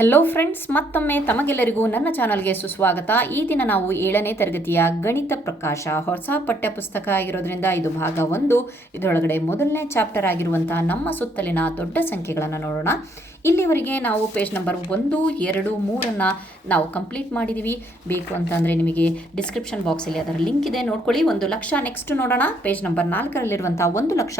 Hello friends, ಮತ್ತೊಮ್ಮೆ ತಮಗೆಲ್ಲರಿಗೂ ನನ್ನ ಚಾನಲ್ಗೆ ಸುಸ್ವಾಗತ. ಈ ದಿನ ನಾವು 7ನೇ ತರಗತಿಯ ಗಣಿತ ಪ್ರಕಾಶ ಹೊಸ ಪಠ್ಯಪುಸ್ತಕ ಆಗಿರೋದ್ರಿಂದ ಇದು ಭಾಗ 1. ಇದರೊಳಗಡೆ ಮೊದಲನೇ ಚಾಪ್ಟರ್ ಆಗಿರುವಂತಹ ನಮ್ಮ ಸುತ್ತಲಿನ ದೊಡ್ಡ ಸಂಖ್ಯೆಗಳನ್ನು ನೋಡೋಣ. ಇಲ್ಲಿವರೆಗೆ ನಾವು ಪೇಜ್ ನಂಬರ್ 1, 2, 3 ನಾವು ಕಂಪ್ಲೀಟ್ ಮಾಡಿದ್ದೀವಿ. ಬೇಕು ಅಂತಂದರೆ ನಿಮಗೆ ಡಿಸ್ಕ್ರಿಪ್ಷನ್ ಬಾಕ್ಸಲ್ಲಿ ಅದರ ಲಿಂಕ್ ಇದೆ, ನೋಡ್ಕೊಳ್ಳಿ. 1 ಲಕ್ಷ ನೆಕ್ಸ್ಟ್ ನೋಡೋಣ. ಪೇಜ್ ನಂಬರ್ 4ರಲ್ಲಿರುವಂಥ 1 ಲಕ್ಷ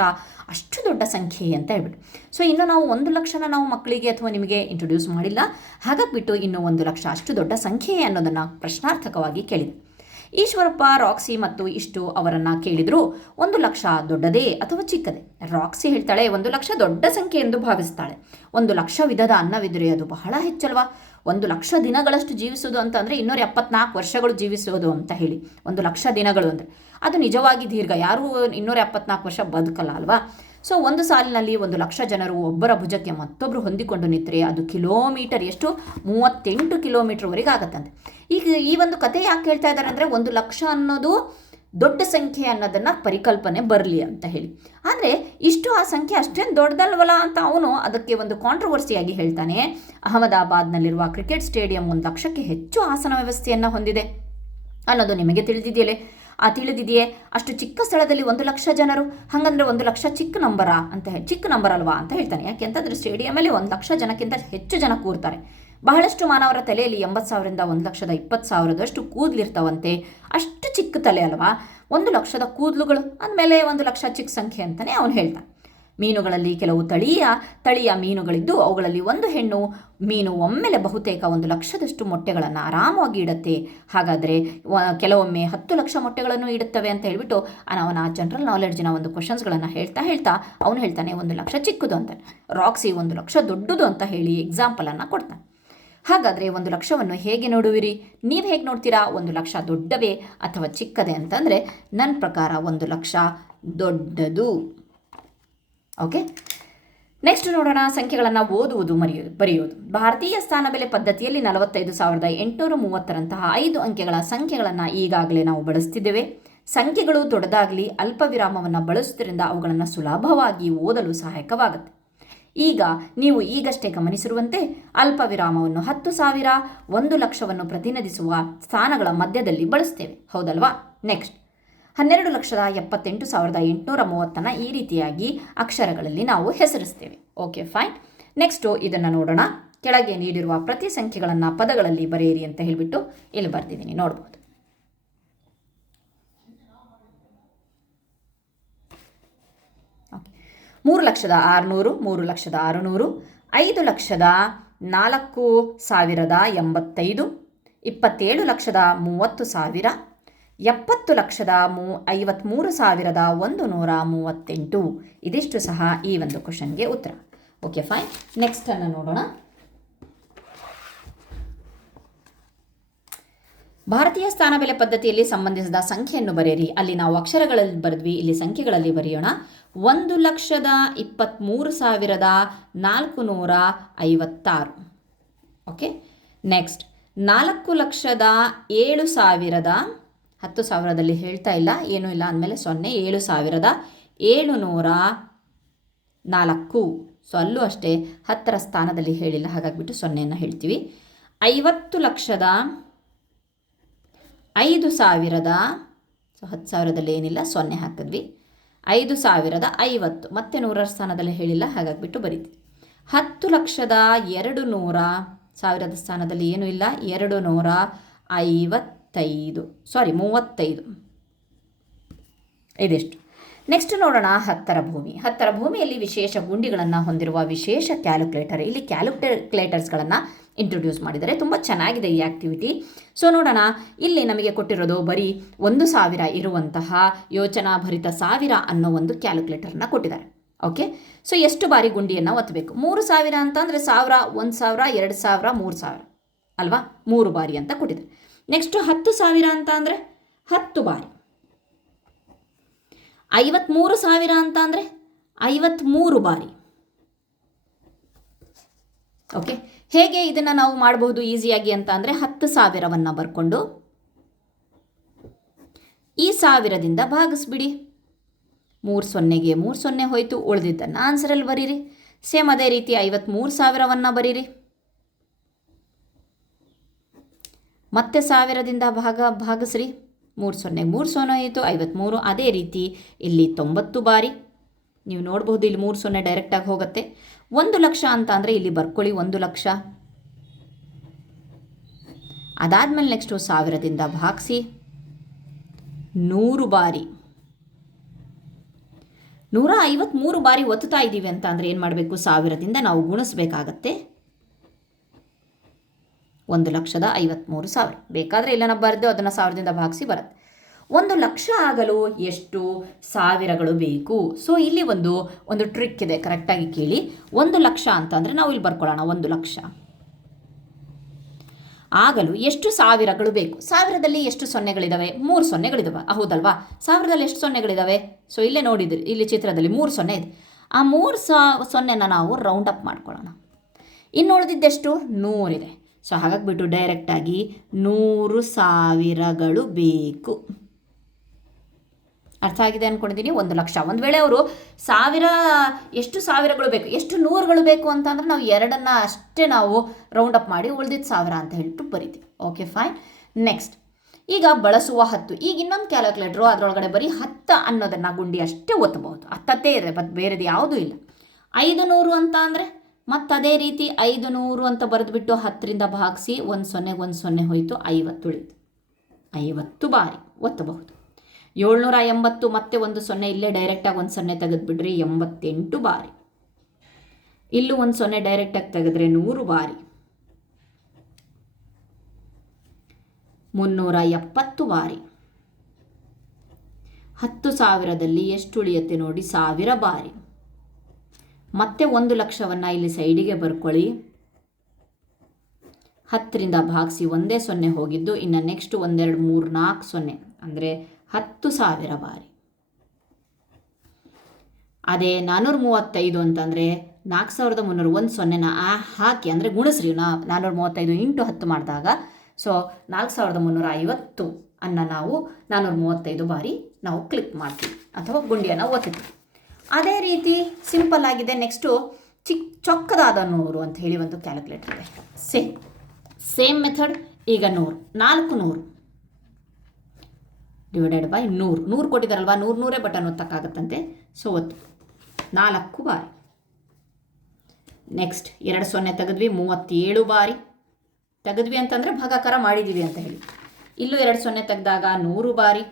ಅಷ್ಟು ದೊಡ್ಡ ಸಂಖ್ಯೆ ಅಂತ ಹೇಳ್ಬಿಟ್ಟು. ಸೊ ಇನ್ನು ನಾವು 1 ಲಕ್ಷನ ನಾವು ಮಕ್ಕಳಿಗೆ ಅಥವಾ ನಿಮಗೆ ಇಂಟ್ರೊಡ್ಯೂಸ್ ಮಾಡಿಲ್ಲ. ಹಾಗಾಗ್ಬಿಟ್ಟು ಇನ್ನು 1 ಲಕ್ಷ ಅಷ್ಟು ದೊಡ್ಡ ಸಂಖ್ಯೆ ಅನ್ನೋದನ್ನು ಪ್ರಶ್ನಾರ್ಥಕವಾಗಿ ಕೇಳಿದೆ. ಈಶ್ವರಪ್ಪ, ರಾಕ್ಸಿ ಮತ್ತು ಇಷ್ಟು ಅವರನ್ನು ಕೇಳಿದ್ರು, 1 ಲಕ್ಷ ದೊಡ್ಡದೇ ಅಥವಾ ಚಿಕ್ಕದೇ? ರಾಕ್ಸಿ ಹೇಳ್ತಾಳೆ 1 ಲಕ್ಷ ದೊಡ್ಡ ಸಂಖ್ಯೆ ಎಂದು ಭಾವಿಸ್ತಾಳೆ. 1 ಲಕ್ಷ ವಿಧದ ಅನ್ನವಿದ್ದರೆ ಅದು ಬಹಳ ಹೆಚ್ಚಲ್ವಾ? 1 ಲಕ್ಷ ದಿನಗಳಷ್ಟು ಜೀವಿಸೋದು ಅಂತಂದರೆ 274 ವರ್ಷಗಳು ಜೀವಿಸೋದು ಅಂತ ಹೇಳಿ. 1 ಲಕ್ಷ ದಿನಗಳು ಅಂದರೆ ಅದು ನಿಜವಾಗಿ ದೀರ್ಘ. ಯಾರೂ 274 ವರ್ಷ ಬದುಕಲ್ಲ ಅಲ್ವಾ? ಸೊ ಒಂದು ಸಾಲಿನಲ್ಲಿ 1 ಲಕ್ಷ ಜನರು ಒಬ್ಬರ ಭುಜಕ್ಕೆ ಮತ್ತೊಬ್ಬರು ಹೊಂದಿಕೊಂಡು ನಿಂತರೆ ಅದು ಕಿಲೋಮೀಟರ್ ಎಷ್ಟು? 38 ಕಿಲೋಮೀಟರ್ವರೆಗೆ ಆಗತ್ತಂತೆ. ಈಗ ಈ ಒಂದು ಕತೆ ಯಾಕೆ ಹೇಳ್ತಾ ಇದ್ದಾರೆ ಅಂದರೆ 1 ಲಕ್ಷ ಅನ್ನೋದು ದೊಡ್ಡ ಸಂಖ್ಯೆ ಅನ್ನೋದನ್ನು ಪರಿಕಲ್ಪನೆ ಬರಲಿ ಅಂತ ಹೇಳಿ. ಆದರೆ ಇಷ್ಟು ಆ ಸಂಖ್ಯೆ ಅಷ್ಟೇನು ದೊಡ್ಡದಲ್ವಲ್ಲ ಅಂತ ಅವನು ಅದಕ್ಕೆ ಒಂದು ಕಾಂಟ್ರವರ್ಸಿಯಾಗಿ ಹೇಳ್ತಾನೆ. ಅಹಮದಾಬಾದ್ನಲ್ಲಿರುವ ಕ್ರಿಕೆಟ್ ಸ್ಟೇಡಿಯಂ 1 ಲಕ್ಷಕ್ಕೆ ಹೆಚ್ಚು ಆಸನ ವ್ಯವಸ್ಥೆಯನ್ನು ಹೊಂದಿದೆ ಅನ್ನೋದು ನಿಮಗೆ ತಿಳಿದಿದೆಯೇ? ಅಷ್ಟು ಚಿಕ್ಕ ಸ್ಥಳದಲ್ಲಿ 1 ಲಕ್ಷ ಜನರು, ಹಾಗಂದ್ರೆ 1 ಲಕ್ಷ ಚಿಕ್ಕ ನಂಬರಾ ಅಂತ ಚಿಕ್ಕ ನಂಬರ್ ಅಲ್ವಾ ಅಂತ ಹೇಳ್ತಾನೆ. ಯಾಕೆಂತಂದರೆ ಸ್ಟೇಡಿಯಮಲ್ಲಿ 1 ಲಕ್ಷ ಜನಕ್ಕಿಂತ ಹೆಚ್ಚು ಜನ ಕೂರ್ತಾರೆ. ಬಹಳಷ್ಟು ಮಾನವರ ತಲೆಯಲ್ಲಿ 80,000ರಿಂದ 1,20,000 ಕೂದಲಿರ್ತಾವಂತೆ. ಅಷ್ಟು ಚಿಕ್ಕ ತಲೆ ಅಲ್ವಾ? 1 ಲಕ್ಷದ ಕೂದಲುಗಳು ಅಂದಮೇಲೆ 1 ಲಕ್ಷ ಚಿಕ್ಕ ಸಂಖ್ಯೆ ಅಂತಲೇ ಅವನು ಹೇಳ್ತಾನೆ. ಮೀನುಗಳಲ್ಲಿ ಕೆಲವು ತಳಿಯ ಮೀನುಗಳಿದ್ದು ಅವುಗಳಲ್ಲಿ ಒಂದು ಹೆಣ್ಣು ಮೀನು ಒಮ್ಮೆಲೆ ಬಹುತೇಕ 1 ಲಕ್ಷದಷ್ಟು ಮೊಟ್ಟೆಗಳನ್ನು ಆರಾಮಾಗಿ ಇಡುತ್ತೆ. ಹಾಗಾದರೆ ಕೆಲವೊಮ್ಮೆ 10 ಲಕ್ಷ ಮೊಟ್ಟೆಗಳನ್ನು ಇಡುತ್ತವೆ ಅಂತ ಹೇಳ್ಬಿಟ್ಟು ಅವನ ಜನರಲ್ ನಾಲೆಡ್ಜಿನ ಒಂದು ಕ್ವಶನ್ಸ್ಗಳನ್ನು ಹೇಳ್ತಾ ಅವನು ಹೇಳ್ತಾನೆ 1 ಲಕ್ಷ ಚಿಕ್ಕದು ಅಂತಾನೆ. ರಾಕ್ಸಿ 1 ಲಕ್ಷ ದೊಡ್ಡದು ಅಂತ ಹೇಳಿ ಎಕ್ಸಾಂಪಲನ್ನು ಕೊಡ್ತಾನೆ. ಹಾಗಾದರೆ 1 ಲಕ್ಷವನ್ನು ಹೇಗೆ ನೋಡುವಿರಿ? ನೀವು ಹೇಗೆ ನೋಡ್ತೀರಾ? 1 ಲಕ್ಷ ದೊಡ್ಡವೇ ಅಥವಾ ಚಿಕ್ಕದೇ ಅಂತಂದರೆ ನನ್ನ ಪ್ರಕಾರ 1 ಲಕ್ಷ ದೊಡ್ಡದು. ಓಕೆ, ನೆಕ್ಸ್ಟ್ ನೋಡೋಣ. ಸಂಖ್ಯೆಗಳನ್ನು ಓದುವುದು ಬರೆಯೋದು. ಭಾರತೀಯ ಸ್ಥಾನಬೆಲೆ ಪದ್ಧತಿಯಲ್ಲಿ 45,830ರಂತಹ 5 ಅಂಕೆಗಳ ಸಂಖ್ಯೆಗಳನ್ನು ಈಗಾಗಲೇ ನಾವು ಬಳಸ್ತಿದ್ದೇವೆ. ಸಂಖ್ಯೆಗಳು ದೊಡ್ಡದಾಗಲಿ ಅಲ್ಪ ವಿರಾಮವನ್ನು ಬಳಸುವುದರಿಂದ ಅವುಗಳನ್ನು ಸುಲಭವಾಗಿ ಓದಲು ಸಹಾಯಕವಾಗುತ್ತೆ. ಈಗ ನೀವು ಈಗಷ್ಟೇ ಗಮನಿಸಿರುವಂತೆ ಅಲ್ಪ ವಿರಾಮವನ್ನು 10,000, 1 ಲಕ್ಷವನ್ನು ಪ್ರತಿನಿಧಿಸುವ ಸ್ಥಾನಗಳ ಮಧ್ಯದಲ್ಲಿ ಬಳಸ್ತೇವೆ, ಹೌದಲ್ವಾ? ನೆಕ್ಸ್ಟ್ 12,78,830 ಈ ರೀತಿಯಾಗಿ ಅಕ್ಷರಗಳಲ್ಲಿ ನಾವು ಹೆಸರಿಸ್ತೇವೆ. Okay, fine. ನೆಕ್ಸ್ಟು ಇದನ್ನು ನೋಡೋಣ. ಕೆಳಗೆ ನೀಡಿರುವ ಪ್ರತಿ ಸಂಖ್ಯೆಗಳನ್ನು ಪದಗಳಲ್ಲಿ ಬರೆಯಿರಿ ಅಂತ ಹೇಳಿಬಿಟ್ಟು ಇಲ್ಲಿ ಬರ್ತಿದ್ದೀನಿ, ನೋಡ್ಬೋದು. ಓಕೆ, 3,600,000, 3,600,000, 5,04,085, 27,30,000, 70,53,138. ಇದಿಷ್ಟು ಸಹ ಈ ಒಂದು ಕ್ವಶನ್ಗೆ ಉತ್ತರ. Okay, fine. ನೆಕ್ಸ್ಟ್ ಅನ್ನು ನೋಡೋಣ. ಭಾರತೀಯ ಸ್ಥಾನಬೆಲೆ ಪದ್ಧತಿಯಲ್ಲಿ ಸಂಬಂಧಿಸಿದ ಸಂಖ್ಯೆಯನ್ನು ಬರೆಯಿರಿ. ಅಲ್ಲಿ ನಾವು ಅಕ್ಷರಗಳಲ್ಲಿ ಬರೆದ್ವಿ, ಇಲ್ಲಿ ಸಂಖ್ಯೆಗಳಲ್ಲಿ ಬರೆಯೋಣ. 1,23,456. Okay, next 4,07,000. 10,000ದಲ್ಲಿ ಹೇಳ್ತಾ ಇಲ್ಲ, ಏನೂ ಇಲ್ಲ ಅಂದಮೇಲೆ 0. 7,704. ಸೊ ಅಲ್ಲೂ ಅಷ್ಟೇ 10ರ ಸ್ಥಾನದಲ್ಲಿ ಹೇಳಿಲ್ಲ, ಹಾಗಾಗಿಬಿಟ್ಟು 0ಯನ್ನು ಹೇಳ್ತೀವಿ. 50,05,000. ಸೊ 10,000ದಲ್ಲಿ ಏನಿಲ್ಲ, 0 ಹಾಕಿದ್ವಿ. 5,050. ಮತ್ತೆ 100ರ ಸ್ಥಾನದಲ್ಲಿ ಹೇಳಿಲ್ಲ, ಹಾಗಾಗಿಬಿಟ್ಟು ಬರೀತೀವಿ. 10,02,000. 1000ದ ಸ್ಥಾನದಲ್ಲಿ ಏನೂ ಇಲ್ಲ, 235. ಇದಿಷ್ಟು. ನೆಕ್ಸ್ಟ್ ನೋಡೋಣ 10ರ ಭೂಮಿ. 10ರ ಭೂಮಿಯಲ್ಲಿ ವಿಶೇಷ ಗುಂಡಿಗಳನ್ನು ಹೊಂದಿರುವ ವಿಶೇಷ ಕ್ಯಾಲ್ಕುಲೇಟರ್. ಇಲ್ಲಿ ಕ್ಯಾಲ್ಕುಲೇಟರ್ಸ್ಗಳನ್ನು ಇಂಟ್ರೊಡ್ಯೂಸ್ ಮಾಡಿದ್ದಾರೆ. ತುಂಬ ಚೆನ್ನಾಗಿದೆ ಈ ಆ್ಯಕ್ಟಿವಿಟಿ. ಸೊ ನೋಡೋಣ, ಇಲ್ಲಿ ನಮಗೆ ಕೊಟ್ಟಿರೋದು ಬರೀ 1,000 ಇರುವಂತಹ ಯೋಚನಾ ಭರಿತ 1000 ಅನ್ನೋ ಒಂದು ಕ್ಯಾಲ್ಕುಲೇಟರ್ನ ಕೊಟ್ಟಿದ್ದಾರೆ. ಓಕೆ, ಸೊ ಎಷ್ಟು ಬಾರಿ ಗುಂಡಿಯನ್ನು ಒತ್ತಬೇಕು? 3,000 ಅಂತಂದರೆ 1,000, 1,000, 2,000, 3,000 ಅಲ್ವಾ? 3 ಬಾರಿ ಅಂತ ಕೊಟ್ಟಿದ್ದಾರೆ. ನೆಕ್ಸ್ಟು 10,000 ಅಂತ ಅಂದರೆ 10 ಬಾರಿ. 53,000 ಅಂತ ಅಂದರೆ 53 ಬಾರಿ. ಓಕೆ, ಹೇಗೆ ಇದನ್ನು ನಾವು ಮಾಡಬಹುದು ಈಸಿಯಾಗಿ ಅಂತ ಅಂದರೆ 10,000ವನ್ನು ಬರ್ಕೊಂಡು ಈ 1000ದಿಂದ ಭಾಗಿಸ್ಬಿಡಿ. 3 0ಗೆ 3 0 ಹೋಯಿತು, ಉಳಿದಿದ್ದನ್ನು ಆನ್ಸರಲ್ಲಿ ಬರೀರಿ. ಸೇಮ್ ಅದೇ ರೀತಿ 53,000ವನ್ನು ಬರೀರಿ. ಮತ್ತೆ 1000ದಿಂದ ಭಾಗಿಸ್ರಿ. 3 0 ಆಯಿತು 53. ಅದೇ ರೀತಿ ಇಲ್ಲಿ 90 ಬಾರಿ ನೀವು ನೋಡ್ಬೋದು, ಇಲ್ಲಿ 3 0 ಡೈರೆಕ್ಟಾಗಿ ಹೋಗುತ್ತೆ. 1 ಲಕ್ಷ ಅಂತ ಅಂದರೆ ಇಲ್ಲಿ ಬರ್ಕೊಳ್ಳಿ 1 ಲಕ್ಷ. ಅದಾದಮೇಲೆ ನೆಕ್ಸ್ಟು 1000ದಿಂದ ಭಾಗಿಸಿ 100 ಬಾರಿ. 153 ಬಾರಿ ಒತ್ತುತ್ತಾ ಇದ್ದೀವಿ ಅಂತ ಅಂದರೆ ಏನು ಮಾಡಬೇಕು, 1000ದಿಂದ ನಾವು ಗುಣಿಸ್ಬೇಕಾಗತ್ತೆ. 1,53,000. ಬೇಕಾದರೆ ಇಲ್ಲ ನಾವು ಬರೆದು ಅದನ್ನು 1000ದಿಂದ ಭಾಗಿಸಿ ಬರುತ್ತೆ. 1 ಲಕ್ಷ ಆಗಲು ಎಷ್ಟು ಸಾವಿರಗಳು ಬೇಕು? ಸೊ ಇಲ್ಲಿ ಒಂದು ಟ್ರಿಕ್ ಇದೆ, ಕರೆಕ್ಟಾಗಿ ಕೇಳಿ. 1 ಲಕ್ಷ ಅಂತಂದರೆ ನಾವು ಇಲ್ಲಿ ಬರ್ಕೊಳ್ಳೋಣ. 1 ಲಕ್ಷ ಆಗಲು ಎಷ್ಟು ಸಾವಿರಗಳು ಬೇಕು? 1000ದಲ್ಲಿ ಎಷ್ಟು ಸೊನ್ನೆಗಳಿದ್ದಾವೆ? 3 ಸೊನ್ನೆಗಳಿದ್ದಾವೆ, ಹೌದಲ್ವಾ? 1000ದಲ್ಲಿ ಎಷ್ಟು ಸೊನ್ನೆಗಳಿದ್ದಾವೆ? ಸೊ ಇಲ್ಲೇ ನೋಡಿದ್ರಿ, ಇಲ್ಲಿ ಚಿತ್ರದಲ್ಲಿ 3 ಸೊನ್ನೆ ಇದೆ. ಆ 3 ಸೊನ್ನೆನ ನಾವು ರೌಂಡ್ ಅಪ್ ಮಾಡ್ಕೊಳ್ಳೋಣ. ಇನ್ನು ಉಳಿದಿದ್ದೆಷ್ಟು? 100 ಇದೆ. ಸೊ ಹಾಗಾಗಿಬಿಟ್ಟು ಡೈರೆಕ್ಟಾಗಿ 100,000ಗಳು ಬೇಕು. ಅರ್ಥ ಆಗಿದೆ ಅಂದ್ಕೊಂಡಿದ್ದೀನಿ. 1 ಲಕ್ಷ. ಒಂದು ವೇಳೆ ಅವರು ಎಷ್ಟು ಸಾವಿರಗಳು ಬೇಕು, ಎಷ್ಟು ನೂರುಗಳು ಬೇಕು ಅಂತಂದರೆ ನಾವು 2 ಅಷ್ಟೇ ನಾವು ರೌಂಡ್ ಅಪ್ ಮಾಡಿ ಉಳಿದಿದ್ದು 1000 ಅಂತ ಹೇಳ್ಬಿಟ್ಟು ಬರಿತೀವಿ. Okay, fine. ನೆಕ್ಸ್ಟ್, ಈಗ ಬಳಸುವ 10. ಈಗ ಇನ್ನೊಂದು ಕ್ಯಾಲ್ಕುಲೇಟ್ರು, ಅದರೊಳಗಡೆ ಬರೀ 10 ಅನ್ನೋದನ್ನು ಗುಂಡಿ ಅಷ್ಟೇ ಒತ್ತಬಹುದು. 10 ಇದೆ, ಬಟ್ ಬೇರೆದು ಯಾವುದೂ ಇಲ್ಲ. 500 ಅಂತ ಅಂದರೆ ಮತ್ತು ಅದೇ ರೀತಿ 500 ಅಂತ ಬರೆದುಬಿಟ್ಟು 10ರಿಂದ ಭಾಗಿಸಿ 1 0 ಹೋಯಿತು, 50 ಉಳಿತು. 50 ಬಾರಿ ಒತ್ತಬಹುದು. 780 ಮತ್ತೆ 1 0 ಇಲ್ಲೇ ಡೈರೆಕ್ಟಾಗಿ 1 0 ತೆಗೆದುಬಿಡ್ರಿ, 88 ಬಾರಿ. ಇಲ್ಲೂ 1 0 ಡೈರೆಕ್ಟಾಗಿ ತೆಗೆದ್ರೆ 100 ಬಾರಿ, 370 ಬಾರಿ. 10,000ದಲ್ಲಿ ಎಷ್ಟು ಉಳಿಯುತ್ತೆ ನೋಡಿ? 1000 ಬಾರಿ. ಮತ್ತೆ 1 ಲಕ್ಷವನ್ನು ಇಲ್ಲಿ ಸೈಡಿಗೆ ಬರ್ಕೊಳ್ಳಿ. 10ರಿಂದ ಭಾಗಿಸಿ 1 0 ಹೋಗಿದ್ದು, ಇನ್ನು ನೆಕ್ಸ್ಟ್ 1 2 3 4 0 ಅಂದರೆ 10,000 ಬಾರಿ. ಅದೇ 435 ಅಂತಂದರೆ 4,300 1 0ನ ಹಾಕಿ ಅಂದರೆ ಗುಣಿಸ್ರಿ. 435 ಇಂಟು 10 ಮಾಡಿದಾಗ ಸೊ 4,350 ಅನ್ನು ನಾವು 435 ಬಾರಿ ನಾವು ಕ್ಲಿಕ್ ಮಾಡ್ತೀವಿ ಅಥವಾ ಗುಂಡಿಯನ್ನು ಒತ್ತೀವಿ. ಅದೇ ರೀತಿ ಸಿಂಪಲ್ ಆಗಿದೆ. ನೆಕ್ಸ್ಟು ಚೊಕ್ಕದಾದ 100 ಅಂತ ಹೇಳಿ ಒಂದು ಕ್ಯಾಲ್ಕುಲೇಟರ್ ಇದೆ. Same method. ಈಗ 400 ಡಿವೈಡೆಡ್ ಬೈ 100 ಕೊಟ್ಟಿದ್ದಾರಲ್ವ, 100 ಬಟನ್ ಒತ್ತಕ್ಕಾಗತ್ತಂತೆ. ಸೊ ಒತ್ತು 4 ಬಾರಿ. ನೆಕ್ಸ್ಟ್ 2 0 ತೆಗೆದ್ವಿ, 37 ಬಾರಿ ತೆಗೆದ್ವಿ ಅಂತಂದರೆ ಭಾಗಾಕಾರ ಮಾಡಿದ್ದೀವಿ ಅಂತ ಹೇಳಿ. ಇಲ್ಲೂ 2 0 ತೆಗೆದಾಗ 100 ಬಾರಿ.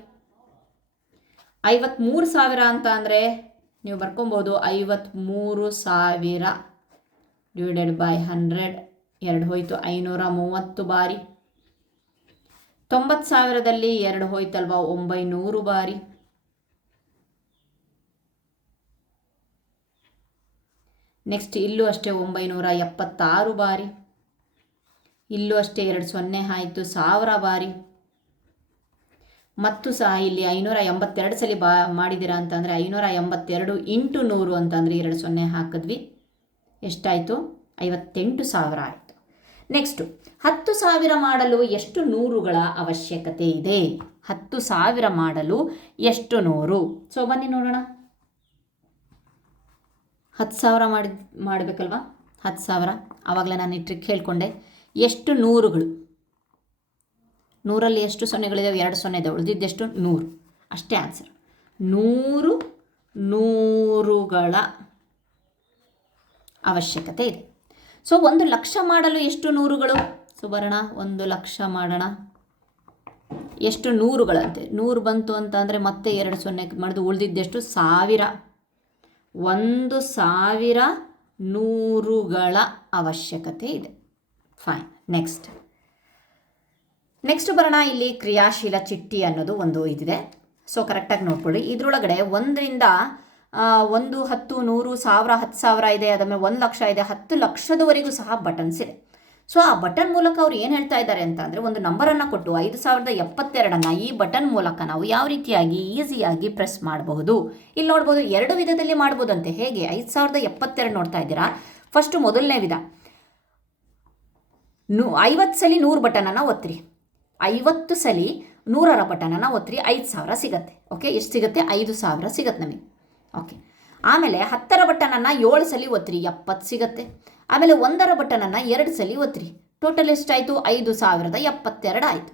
53,000 ಅಂತ ಅಂದರೆ ನೀವು ಬರ್ಕೊಬೋದು, 53,000 ಡಿವೈಡೆಡ್ ಬೈ 100 2 ಹೋಯಿತು, 530 ಬಾರಿ. 90,000ದಲ್ಲಿ 2 ಹೋಯ್ತಲ್ವ, 900 ಬಾರಿ. ನೆಕ್ಸ್ಟ್ ಇಲ್ಲೂ ಅಷ್ಟೇ 976 ಬಾರಿ. ಇಲ್ಲೂ ಅಷ್ಟೇ 2 0 ಆಯಿತು, 1000 ಬಾರಿ. ಮತ್ತು ಸಹ ಇಲ್ಲಿ 582 ಸಲ ಮಾಡಿದ್ದೀರಾ ಅಂತಂದರೆ 582 ಇಂಟು 100 ಅಂತಂದರೆ 2 0 ಹಾಕಿದ್ವಿ, ಎಷ್ಟಾಯಿತು? 58,000 ಆಯಿತು. ನೆಕ್ಸ್ಟು 10,000 ಮಾಡಲು ಎಷ್ಟು ನೂರುಗಳ ಅವಶ್ಯಕತೆ ಇದೆ? 10,000 ಮಾಡಲು ಎಷ್ಟು ನೂರು? ಸೊ ಬನ್ನಿ ನೋಡೋಣ. 10,000 ಮಾಡಬೇಕಲ್ವಾ? 10,000 ಆವಾಗಲೇ ನಾನು ಈ ಟ್ರಿಕ್ ಹೇಳ್ಕೊಂಡೆ. ಎಷ್ಟು ನೂರುಗಳು? 100ರಲ್ಲಿ ಎಷ್ಟು ಸೊನ್ನೆಗಳಿದ್ದಾವೆ? 2 0 ಇದೆ, ಉಳಿದಿದ್ದೆಷ್ಟು? 100 ಅಷ್ಟೇ ಆನ್ಸರ್. 100 ನೂರುಗಳ ಅವಶ್ಯಕತೆ ಇದೆ. ಸೊ 1 ಲಕ್ಷ ಮಾಡಲು ಎಷ್ಟು ನೂರುಗಳು? ಸೊ ಬರೋಣ, 1 ಲಕ್ಷ ಮಾಡೋಣ. ಎಷ್ಟು ನೂರುಗಳಂತೆ? 100 ಬಂತು ಅಂತ ಅಂದರೆ ಮತ್ತೆ 2 0 ಮಾಡಿದು, ಉಳಿದಿದ್ದೆಷ್ಟು? 1000. 1,000 ನೂರುಗಳ ಅವಶ್ಯಕತೆ ಇದೆ. ಫೈನ್. ನೆಕ್ಸ್ಟ್ ಬರೋಣ. ಇಲ್ಲಿ ಕ್ರಿಯಾಶೀಲ ಚಿಟ್ಟಿ ಅನ್ನೋದು ಒಂದು ಇದಿದೆ. ಸೊ ಕರೆಕ್ಟಾಗಿ ನೋಡ್ಕೊಳ್ಳಿ. ಇದರೊಳಗಡೆ 1ರಿಂದ 1 10 100 1000 10,000 ಇದೆ, ಅದಾದಮೇಲೆ 1 ಲಕ್ಷ ಇದೆ, 10 ಲಕ್ಷದವರೆಗೂ ಸಹ ಬಟನ್ಸ್ ಇದೆ. ಸೊ ಆ ಬಟನ್ ಮೂಲಕ ಅವ್ರು ಏನು ಹೇಳ್ತಾ ಇದ್ದಾರೆ ಅಂತ ಅಂದರೆ, ಒಂದು ನಂಬರನ್ನು ಕೊಟ್ಟು 5,072 ಈ ಬಟನ್ ಮೂಲಕ ನಾವು ಯಾವ ರೀತಿಯಾಗಿ ಈಸಿಯಾಗಿ ಪ್ರೆಸ್ ಮಾಡಬಹುದು. ಇಲ್ಲಿ ನೋಡ್ಬೋದು, 2 ವಿಧದಲ್ಲಿ ಮಾಡ್ಬೋದಂತೆ. ಹೇಗೆ? 5,072 ನೋಡ್ತಾ ಇದ್ದೀರಾ. ಫಸ್ಟು ಮೊದಲನೇ ವಿಧ, 50 ಸಲ 100 ಬಟನನ್ನು ಒತ್ತಿರಿ. 50 ಸಲ 100ರ ಬಟನನ್ನು ಒತ್ತಿರಿ, 5,000 ಸಿಗುತ್ತೆ. ಓಕೆ, ಎಷ್ಟು ಸಿಗುತ್ತೆ? 5,000 ಸಿಗುತ್ತೆ ನಮಗೆ. ಓಕೆ, ಆಮೇಲೆ 10ರ ಬಟನನ್ನು 7 ಸಲ ಒತ್ತಿರಿ, 70 ಸಿಗುತ್ತೆ. ಆಮೇಲೆ 1ರ ಬಟನನ್ನು 2 ಸಲ ಒತ್ತಿರಿ, ಟೋಟಲ್ ಎಷ್ಟಾಯಿತು? 5072 ಆಯಿತು.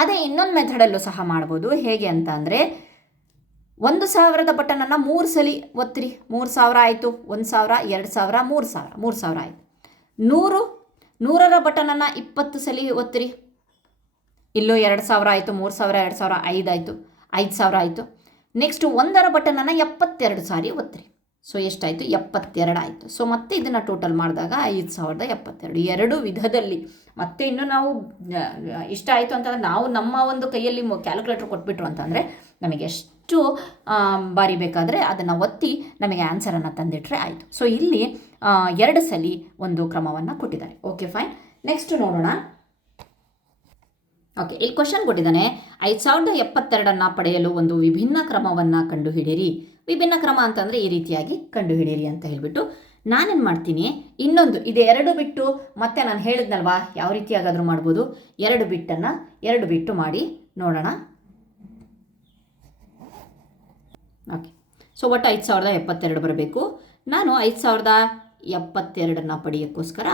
ಅದೇ ಇನ್ನೊಂದು ಮೆಥಡಲ್ಲೂ ಸಹ ಮಾಡ್ಬೋದು. ಹೇಗೆ ಅಂತ ಅಂದರೆ 1000 ಬಟನನ್ನು 3 ಸಲ ಒತ್ತಿರಿ. 3000 ಆಯಿತು. 1000, 2000, 3000, 3000 ಆಯಿತು. 100ರ ಬಟನನ್ನು 20 ಸಲ ಒತ್ತಿರಿ. ಇಲ್ಲೂ 2000 ಆಯಿತು, 3000, 2000, 5 ಆಯಿತು, 5000 ಆಯಿತು. ನೆಕ್ಸ್ಟ್ 1ರ ಬಟನನ್ನು 72 ಸಾರಿ ಒತ್ತಿರಿ. ಸೊ ಎಷ್ಟಾಯಿತು? 72 ಆಯಿತು. ಸೊ ಮತ್ತೆ ಇದನ್ನು ಟೋಟಲ್ ಮಾಡಿದಾಗ 5072. ಎರಡು ವಿಧದಲ್ಲಿ. ಮತ್ತೆ ಇನ್ನು ನಾವು ಇಷ್ಟ ಆಯಿತು ಅಂತಂದರೆ ನಾವು ನಮ್ಮ ಒಂದು ಕೈಯಲ್ಲಿ ಕ್ಯಾಲ್ಕುಲೇಟರ್ ಕೊಟ್ಬಿಟ್ರು ಅಂತಂದರೆ ನಮಗೆ ಎಷ್ಟು ಬಾರಿ ಬೇಕಾದರೆ ಅದನ್ನು ಒತ್ತಿ ನಮಗೆ ಆನ್ಸರನ್ನು ತಂದಿಟ್ರೆ ಆಯಿತು. ಸೊ ಇಲ್ಲಿ 2 ಸಲ ಒಂದು ಕ್ರಮವನ್ನು ಕೊಟ್ಟಿದ್ದಾರೆ. Okay fine. ನೆಕ್ಸ್ಟ್ ನೋಡೋಣ. ಓಕೆ, ಇಲ್ಲಿ ಕ್ವಶನ್ ಕೊಟ್ಟಿದ್ದಾನೆ, 5072 ಪಡೆಯಲು ಒಂದು ವಿಭಿನ್ನ ಕ್ರಮವನ್ನು ಕಂಡುಹಿಡಿಯಿರಿ. ವಿಭಿನ್ನ ಕ್ರಮ ಅಂತಂದರೆ ಈ ರೀತಿಯಾಗಿ ಕಂಡುಹಿಡಿಯಿರಿ ಅಂತ ಹೇಳಿಬಿಟ್ಟು ನಾನೇನು ಮಾಡ್ತೀನಿ, ಇನ್ನೊಂದು ಇದು 2 ಬಿಟ್ಟು ಮತ್ತೆ ನಾನು ಹೇಳಿದ್ನಲ್ವಾ ಯಾವ ರೀತಿಯಾಗಾದರೂ ಮಾಡ್ಬೋದು. 2 ಬಿಟ್ಟನ್ನು 2 ಬಿಟ್ಟು ಮಾಡಿ ನೋಡೋಣ. ಓಕೆ, ಸೊ ಒಟ್ಟು 5072 ಬರಬೇಕು. ನಾನು 5072 ಪಡೆಯೋಕ್ಕೋಸ್ಕರ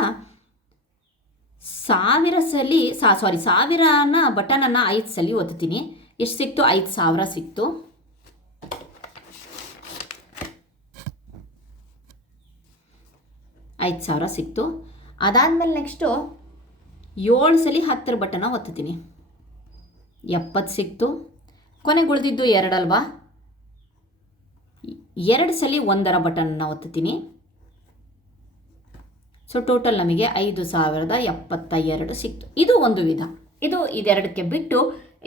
1000 ಬಟನನ್ನು 5 ಸಲ ಒತ್ತೀನಿ. ಎಷ್ಟು ಸಿಕ್ತು? 5000 ಸಿಕ್ತು. ಅದಾದಮೇಲೆ ನೆಕ್ಸ್ಟು 7 ಸಲ 10 ಬಟನ ಒತ್ತೀನಿ. 70 ಸಿಕ್ತು. ಕೊನೆಗೆ ಉಳಿದಿದ್ದು 2 ಅಲ್ವಾ? 2 ಸಲ 1ರ ಬಟನನ್ನು ಒತ್ತೀನಿ. ಸೊ ಟೋಟಲ್ ನಮಗೆ 5072 ಸಿಕ್ತು. ಇದು ಒಂದು ವಿಧ. ಇದೆರಡಕ್ಕೆ ಬಿಟ್ಟು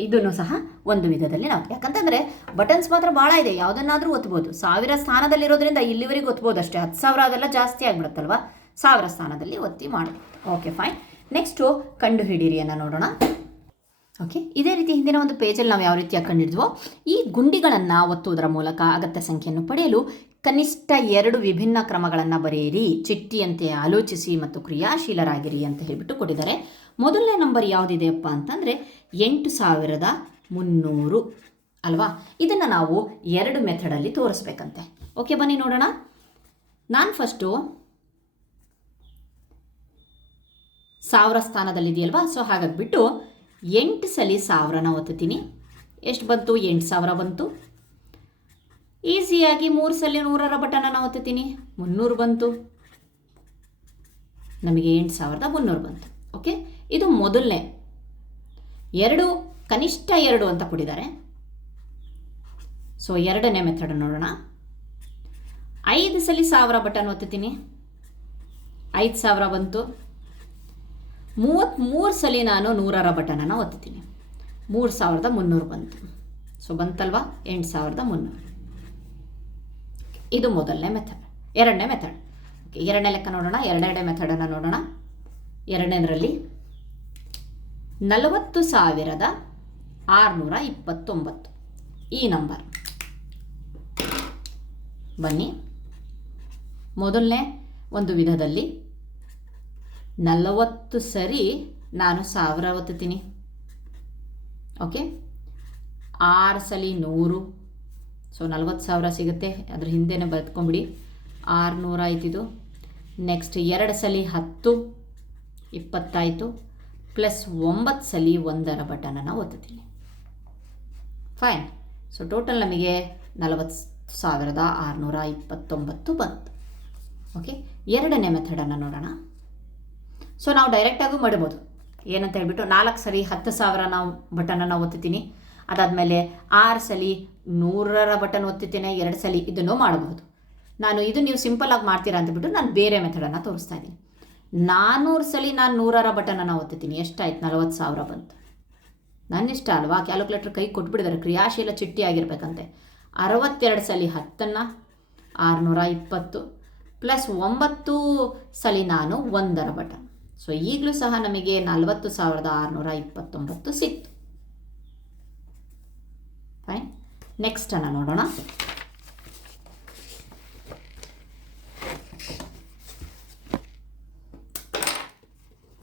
ಇದನ್ನು ಸಹ ಒಂದು ವಿಧದಲ್ಲಿ ನಾವು, ಯಾಕಂತಂದರೆ ಬಟನ್ಸ್ ಮಾತ್ರ ಭಾಳ ಇದೆ, ಯಾವುದನ್ನಾದರೂ ಒತ್ಬೋದು. 1000 ಸ್ಥಾನದಲ್ಲಿರೋದ್ರಿಂದ ಇಲ್ಲಿವರೆಗೂ ಒತ್ಬೋದು ಅಷ್ಟೇ. 10,000 ಅದೆಲ್ಲ ಜಾಸ್ತಿ ಆಗಿಬಿಡುತ್ತಲ್ವ, 1000 ಸ್ಥಾನದಲ್ಲಿ ಒತ್ತಿ ಮಾಡಬೇಕು. Okay fine. ನೆಕ್ಸ್ಟು ಕಂಡುಹಿಡಿಯಿರಿಯನ್ನು ನೋಡೋಣ. ಓಕೆ, ಇದೇ ರೀತಿ ಹಿಂದಿನ ಒಂದು ಪೇಜಲ್ಲಿ ನಾವು ಯಾವ ರೀತಿಯಾಗಿ ಕಂಡುಹಿಡಿದ್ವೋ ಈ ಗುಂಡಿಗಳನ್ನು ಒತ್ತುವುದರ ಮೂಲಕ ಅಗತ್ಯ ಸಂಖ್ಯೆಯನ್ನು ಪಡೆಯಲು ಕನಿಷ್ಠ 2 ವಿಭಿನ್ನ ಕ್ರಮಗಳನ್ನು ಬರೆಯಿರಿ. ಚಿಟ್ಟಿಯಂತೆ ಆಲೋಚಿಸಿ ಮತ್ತು ಕ್ರಿಯಾಶೀಲರಾಗಿರಿ ಅಂತ ಹೇಳಿಬಿಟ್ಟು ಕೊಟ್ಟಿದ್ದಾರೆ. ಮೊದಲನೇ ನಂಬರ್ ಯಾವುದಿದೆಯಪ್ಪ ಅಂತಂದರೆ 8300 ಅಲ್ವಾ? ಇದನ್ನು ನಾವು 2 ಮೆಥಡಲ್ಲಿ ತೋರಿಸ್ಬೇಕಂತೆ. ಓಕೆ, ಬನ್ನಿ ನೋಡೋಣ. ನಾನು ಫಸ್ಟು 1000 ಸ್ಥಾನದಲ್ಲಿದೆಯಲ್ವಾ, ಸೊ ಹಾಗಾಗಿಬಿಟ್ಟು 8 ಸಲ 1000ನ ಒತ್ತೀನಿ. ಎಷ್ಟು ಬಂತು? 8000 ಬಂತು. ಈಸಿಯಾಗಿ 3 ಸಲ 100ರ ಬಟನನ್ನು ಒತ್ತೀನಿ. 300 ಬಂತು. ನಮಗೆ 8300 ಬಂತು. ಓಕೆ, ಇದು ಮೊದಲನೇ. 2 ಕನಿಷ್ಠ 2 ಅಂತ ಕೊಟ್ಟಿದ್ದಾರೆ. ಸೊ ಎರಡನೇ ಮೆಥಡ್ ನೋಡೋಣ. 5 ಸಲ 1000 ಬಟನ್ ಒತ್ತೀನಿ. 5000 ಬಂತು. 33 ಸಲ ನಾನು 100ರ ಬಟನನ್ನು ಒತ್ತೀನಿ. 3300 ಬಂತು. ಸೊ ಬಂತಲ್ವಾ? 8300. ಇದು ಮೊದಲನೇ ಮೆಥಡ್. ಎರಡನೇ ಮೆಥಡ್. ಓಕೆ, ಎರಡನೇ ಲೆಕ್ಕ ನೋಡೋಣ. ಎರಡನೇ ಮೆಥಡನ್ನು ನೋಡೋಣ. ಎರಡನೇದರಲ್ಲಿ 40629 ಈ ನಂಬರ್. ಬನ್ನಿ, ಮೊದಲನೇ ಒಂದು ವಿಧದಲ್ಲಿ 40 ಸರಿ ನಾನು 1000 ಒತ್ತೀನಿ. ಓಕೆ, 6 ಸಲ 100. ಸೊ 40,000 ಸಿಗುತ್ತೆ. ಅದ್ರ ಹಿಂದೆನೇ ಬರೆದುಕೊಂಬಿಡಿ. 600 ಆಯ್ತಿದು. ನೆಕ್ಸ್ಟ್ 2 ಸಲ 10, 20 ಆಯಿತು. ಪ್ಲಸ್ 9 ಸಲ 1ರ ಬಟನನ್ನು ಒತ್ತೀನಿ. ಫೈನ್. ಸೊ ಟೋಟಲ್ ನಮಗೆ 40,629 ಬಂತು. ಓಕೆ, ಎರಡನೇ ಮೆಥಡನ್ನು ನೋಡೋಣ. ಸೊ ನಾವು ಡೈರೆಕ್ಟಾಗೂ ಮಾಡ್ಬೋದು. ಏನಂತ ಹೇಳ್ಬಿಟ್ಟು 4 ಸರಿ 10,000 ನಾವು ಬಟನನ್ನು ಒತ್ತೀನಿ. ಅದಾದಮೇಲೆ 6 ಸಲ 100ರ ಬಟನ್ ಒತ್ತೀನಿ. 2 ಸಲ ಇದನ್ನು ಮಾಡಬಹುದು. ಇದು ನೀವು ಸಿಂಪಲ್ಲಾಗಿ ಮಾಡ್ತೀರಾ ಅಂತಬಿಟ್ಟು ನಾನು ಬೇರೆ ಮೆಥಡನ್ನು ತೋರಿಸ್ತಾ ಇದ್ದೀನಿ. 400 ಸಲ ನಾನು 100ರ ಬಟನನ್ನು ಒತ್ತೀನಿ. ಎಷ್ಟಾಯ್ತು? 40,000 ಬಂತು. ನನ್ನ ಇಷ್ಟ ಅಲ್ವಾ? ಕ್ಯಾಲ್ಕುಲೇಟರ್ ಕೈ ಕೊಟ್ಬಿಟ್ಟಿದ್ದಾರೆ, ಕ್ರಿಯಾಶೀಲ ಚಿಟ್ಟಿ ಆಗಿರ್ಬೇಕಂತೆ. 62 ಸಲ 10ನ್ನು 620 ಪ್ಲಸ್ 9 ಸಲ ನಾನು 1ರ ಬಟನ್. ಸೊ ಈಗಲೂ ಸಹ ನಮಗೆ 40,629 ಸಿಕ್ತು. ಫೈನ್. ನೆಕ್ಸ್ಟನ್ನು ನೋಡೋಣ.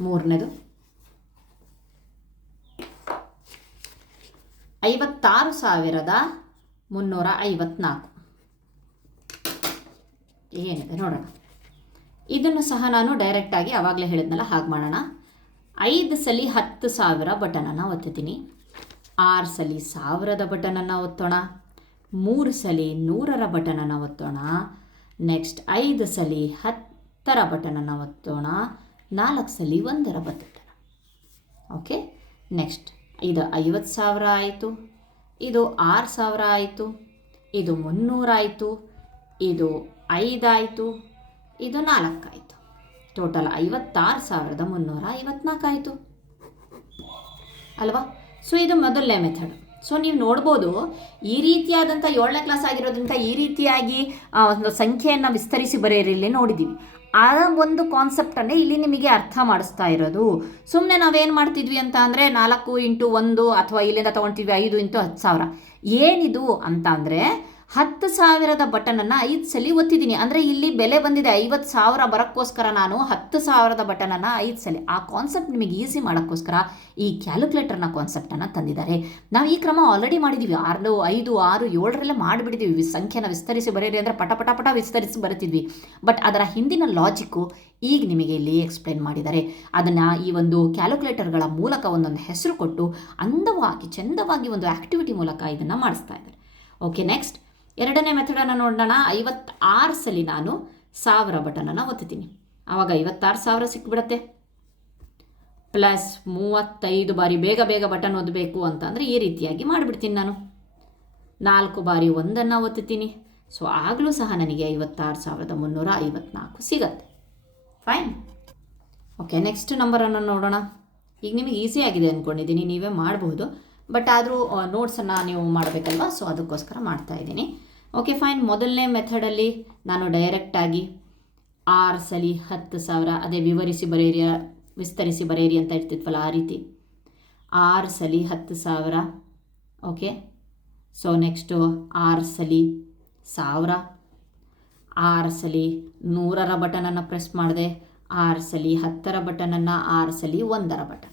ಮೂರನೇದು 56,354 ಏನಿದೆ ನೋಡೋಣ. ಇದನ್ನು ಸಹ ನಾನು ಡೈರೆಕ್ಟಾಗಿ ಆವಾಗಲೇ ಹೇಳಿದ್ನಲ್ಲ ಹಾಗೆ ಮಾಡೋಣ. 5 ಸಲ 10,000 ಬಟನನ್ನು ಒತ್ತುತ್ತೀನಿ. 6 ಸಲ 1000 ಬಟನನ್ನು ಒತ್ತೋಣ. 3 ಸಲ 100ರ ಬಟನನ್ನು ಒತ್ತೋಣ. ನೆಕ್ಸ್ಟ್ 5 ಸಲ 10ರ ಬಟನನ್ನು ಒತ್ತೋಣ. 4 ಸಲ 1ರ ಬಟನ್. ಓಕೆ, ನೆಕ್ಸ್ಟ್ ಇದು 50,000 ಆಯಿತು, ಇದು 6,000 ಆಯಿತು, ಇದು 300 ಆಯಿತು, ಇದು 5 ಆಯಿತು, ಇದು 4 ಆಯಿತು. ಟೋಟಲ್ 56,354 ಆಯಿತು ಅಲ್ವಾ? ಸೊ ಇದು ಮೊದಲನೇ ಮೆಥಡ್. ಸೊ ನೀವು ನೋಡ್ಬೋದು, ಈ ರೀತಿಯಾದಂಥ 7ನೇ ಕ್ಲಾಸ್ ಆಗಿರೋದ್ರಿಂದ ಈ ರೀತಿಯಾಗಿ ಒಂದು ಸಂಖ್ಯೆಯನ್ನು ವಿಸ್ತರಿಸಿ ಬರೆಯಿರಲ್ಲಿ ನೋಡಿದ್ದೀವಿ. ಆ ಒಂದು ಕಾನ್ಸೆಪ್ಟನ್ನೇ ಇಲ್ಲಿ ನಿಮಗೆ ಅರ್ಥ ಮಾಡಿಸ್ತಾ ಇರೋದು. ಸುಮ್ಮನೆ ನಾವೇನು ಮಾಡ್ತಿದ್ವಿ ಅಂತ ಅಂದರೆ 4 ಇಂಟು 1 ಅಥವಾ ಇಲ್ಲಿಂದ ತೊಗೊಳ್ತೀವಿ 5 ಇಂಟು 10,000. ಏನಿದು ಅಂತ ಅಂದರೆ 10,000 ಬಟನನ್ನು 5 ಸಲ ಒತ್ತಿದ್ದೀನಿ. ಅಂದರೆ ಇಲ್ಲಿ ಬೆಲೆ ಬಂದಿದೆ 50,000 ಬರೋಕ್ಕೋಸ್ಕರ ನಾನು 10,000 ಬಟನನ್ನು 5 ಸಲ. ಆ ಕಾನ್ಸೆಪ್ಟ್ ನಿಮಗೆ ಈಸಿ ಮಾಡೋಕ್ಕೋಸ್ಕರ ಈ ಕ್ಯಾಲ್ಕುಲೇಟರ್ನ ಕಾನ್ಸೆಪ್ಟನ್ನು ತಂದಿದ್ದಾರೆ. ನಾವು ಈ ಕ್ರಮ ಆಲ್ರೆಡಿ ಮಾಡಿದ್ದೀವಿ. 5, 6, 7ರಲ್ಲೇ ಮಾಡಿಬಿಟ್ಟಿದ್ದೀವಿ. ಸಂಖ್ಯೆನ ವಿಸ್ತರಿಸಿ ಬರೀರಿ ಅಂದರೆ ಪಟ ವಿಸ್ತರಿಸಿ ಬರೀತಿದ್ವಿ. ಬಟ್ ಅದರ ಹಿಂದಿನ ಲಾಜಿಕ್ಕು ಈಗ ನಿಮಗೆ ಇಲ್ಲಿ ಎಕ್ಸ್ಪ್ಲೇನ್ ಮಾಡಿದ್ದಾರೆ. ಅದನ್ನು ಈ ಒಂದು ಕ್ಯಾಲ್ಕುಲೇಟರ್ಗಳ ಮೂಲಕ ಒಂದೊಂದು ಹೆಸರು ಕೊಟ್ಟು ಅಂದವಾಗಿ ಚೆಂದವಾಗಿ ಒಂದು ಆ್ಯಕ್ಟಿವಿಟಿ ಮೂಲಕ ಇದನ್ನು ಮಾಡಿಸ್ತಾ ಇದ್ದಾರೆ. ಓಕೆ, ನೆಕ್ಸ್ಟ್ ಎರಡನೇ ಮೆಥಡನ್ನು ನೋಡೋಣ. 56 ಸಲ ನಾನು 1000 ಬಟನನ್ನು ಒತ್ತುತ್ತೀನಿ. ಆವಾಗ 56,000 ಸಿಕ್ಬಿಡುತ್ತೆ. ಪ್ಲಸ್ 35 ಬಾರಿ ಬೇಗ ಬಟನ್ ಒತ್ತಬೇಕು ಅಂತಂದರೆ ಈ ರೀತಿಯಾಗಿ ಮಾಡಿಬಿಡ್ತೀನಿ ನಾನು. 4 ಬಾರಿ 1ಅನ್ನು ಒತ್ತುತ್ತೀನಿ. ಸೊ ಆಗಲೂ ಸಹ ನನಗೆ 56,354 ಸಿಗತ್ತೆ. ಫೈನ್. ಓಕೆ, ನೆಕ್ಸ್ಟ್ ನಂಬರನ್ನು ನೋಡೋಣ. ಈಗ ನಿಮಗೆ ಈಸಿ ಆಗಿದೆ ಅಂದ್ಕೊಂಡಿದ್ದೀನಿ, ನೀವೇ ಮಾಡಬಹುದು. ಬಟ್ ಆದರೂ ನೋಟ್ಸನ್ನು ನೀವು ಮಾಡಬೇಕಲ್ವ, ಸೊ ಅದಕ್ಕೋಸ್ಕರ ಮಾಡ್ತಾ ಇದ್ದೀನಿ. Okay fine. ಮೊದಲನೇ ಮೆಥಡಲ್ಲಿ ನಾನು ಡೈರೆಕ್ಟಾಗಿ 6 ಸಲ 10,000, ಅದೇ ವಿಸ್ತರಿಸಿ ಬರೆಯಿರಿ ಅಂತ ಇರ್ತಿದ್ವಲ್ಲ ಆ ರೀತಿ 6 ಸಲ 10,000. ಓಕೆ, ಸೊ ನೆಕ್ಸ್ಟು 6 ಸಲ 1000, 6 ಸಲ 100ರ ಬಟನನ್ನು ಪ್ರೆಸ್ ಮಾಡಿದೆ, 6 ಸಲ 10ರ ಬಟನನ್ನು, 6 ಸಲ 1ರ ಬಟನ್.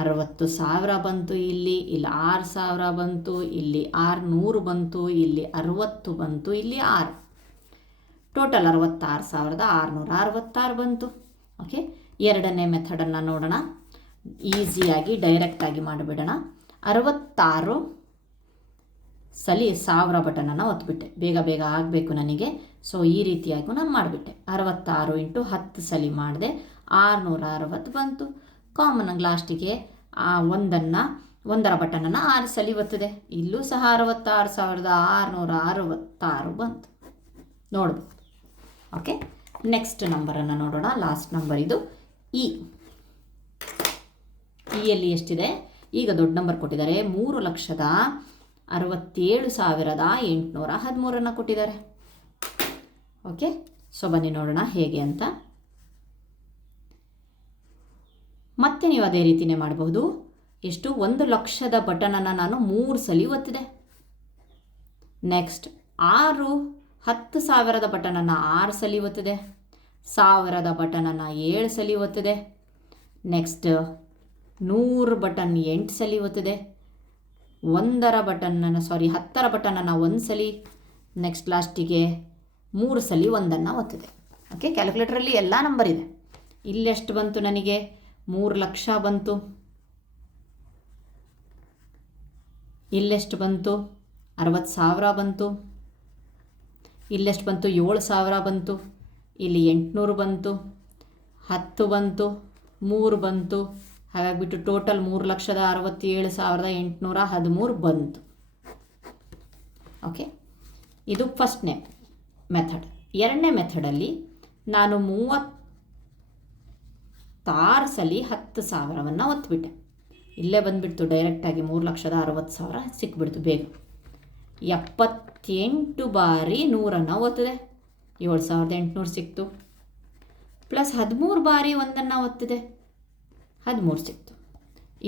60,000 ಬಂತು, ಇಲ್ಲಿ 6,000 ಬಂತು, ಇಲ್ಲಿ 600 ಬಂತು, ಇಲ್ಲಿ 60 ಬಂತು, ಇಲ್ಲಿ 6. ಟೋಟಲ್ 66,666 ಬಂತು. ಓಕೆ, ಎರಡನೇ ಮೆಥಡನ್ನು ನೋಡೋಣ. ಈಸಿಯಾಗಿ ಡೈರೆಕ್ಟಾಗಿ ಮಾಡಿಬಿಡೋಣ. 66 ಸಲ 1000 ಬಟನನ್ನು ಒತ್ತಿಬಿಟ್ಟೆ. ಬೇಗ ಆಗಬೇಕು ನನಗೆ. ಸೊ ಈ ರೀತಿಯಾಗಿ ನಾನು ಮಾಡಿಬಿಟ್ಟೆ. 66 ಇಂಟು 10 ಸಲ ಮಾಡಿದೆ, 660 ಬಂತು. ಕಾಮನ್ ಲಾಸ್ಟಿಗೆ 1ರ ಬಟನನ್ನು 6 ಸಲ ಒತ್ತಿದೆ. ಇಲ್ಲೂ ಸಹ 66,666 ಬಂತು. ನೋಡ್ಬೋದು. ಓಕೆ, ನೆಕ್ಸ್ಟ್ ನಂಬರನ್ನು ನೋಡೋಣ. ಲಾಸ್ಟ್ ನಂಬರ್ ಇದು ಇಯಲ್ಲಿ ಎಷ್ಟಿದೆ? ಈಗ ದೊಡ್ಡ ನಂಬರ್ ಕೊಟ್ಟಿದ್ದಾರೆ. 3,67,813 ಕೊಟ್ಟಿದ್ದಾರೆ. ಓಕೆ, ಸೊ ಬನ್ನಿ ನೋಡೋಣ ಹೇಗೆ ಅಂತ. ಮತ್ತೆ ನೀವು ಅದೇ ರೀತಿಯೇ ಮಾಡಬಹುದು. ಎಷ್ಟು? 1,00,000 ಬಟನನ್ನು ನಾನು 3 ಸಲ ಒತ್ತಿದೆ. ನೆಕ್ಸ್ಟ್ 10,000 ಬಟನನ್ನು 6 ಸಲ ಒತ್ತಿದೆ. 1000 ಬಟನನ್ನು 7 ಸಲ ಒತ್ತಿದೆ. ನೆಕ್ಸ್ಟ್ 100 ಬಟನ್ 8 ಸಲ ಒತ್ತಿದೆ. 10ರ ಬಟನನ್ನು 1 ಸಲ. ನೆಕ್ಸ್ಟ್ ಲಾಸ್ಟಿಗೆ 3 ಸಲ 1ಅನ್ನು ಒತ್ತಿದೆ. ಓಕೆ, ಕ್ಯಾಲ್ಕುಲೇಟರಲ್ಲಿ ಎಲ್ಲ ನಂಬರ್ ಇದೆ. ಇಲ್ಲೆಷ್ಟು ಬಂತು ನನಗೆ? 3,00,000 ಬಂತು. ಇಲ್ಲೆಷ್ಟು ಬಂತು? 60,000 ಬಂತು. ಇಲ್ಲೆಷ್ಟು ಬಂತು? 7,000 ಬಂತು. ಇಲ್ಲಿ 800 ಬಂತು, 10 ಬಂತು, 3 ಬಂತು. ಹಾಗಾಗಿಬಿಟ್ಟು ಟೋಟಲ್ 3,67,813 ಬಂತು. ಓಕೆ, ಇದು ಫಸ್ಟ್ನೇ ಮೆಥಡ್. ಎರಡನೇ ಮೆಥಡಲ್ಲಿ ನಾನು 36 ಸಲ 10,000ವನ್ನು ಒತ್ತಿಬಿಟ್ಟೆ. ಇಲ್ಲೇ ಬಂದುಬಿಡ್ತು ಡೈರೆಕ್ಟಾಗಿ 3,60,000 ಸಿಕ್ಬಿಡ್ತು ಬೇಗ. 78 ಬಾರಿ 100ಅನ್ನು ಒತ್ತಿದೆ, 7,800 ಸಿಕ್ತು. ಪ್ಲಸ್ 13 ಬಾರಿ 1ಅನ್ನು ಒತ್ತಿದೆ, 13 ಸಿಕ್ತು.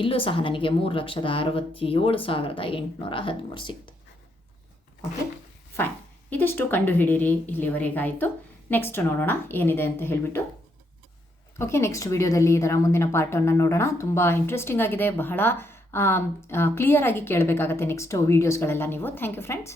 ಇಲ್ಲೂ ಸಹ ನನಗೆ 3,67,813 ಸಿಕ್ತು. Okay fine. ಇದಿಷ್ಟು ಕಂಡುಹಿಡೀರಿ. ಇಲ್ಲಿವರೆಗಾಯಿತು. ನೆಕ್ಸ್ಟ್ ನೋಡೋಣ ಏನಿದೆ ಅಂತ ಹೇಳಿಬಿಟ್ಟು. ಓಕೆ, ನೆಕ್ಸ್ಟ್ ವಿಡಿಯೋದಲ್ಲಿ ಇದರ ಮುಂದಿನ ಪಾರ್ಟನ್ನು ನೋಡೋಣ. ತುಂಬ ಇಂಟ್ರೆಸ್ಟಿಂಗ್ ಆಗಿದೆ. ಬಹಳ ಕ್ಲಿಯರಾಗಿ ಕೇಳಬೇಕಾಗತ್ತೆ ನೆಕ್ಸ್ಟ್ ವೀಡಿಯೋಸ್ಗಳೆಲ್ಲ ನೀವು. Thank you friends.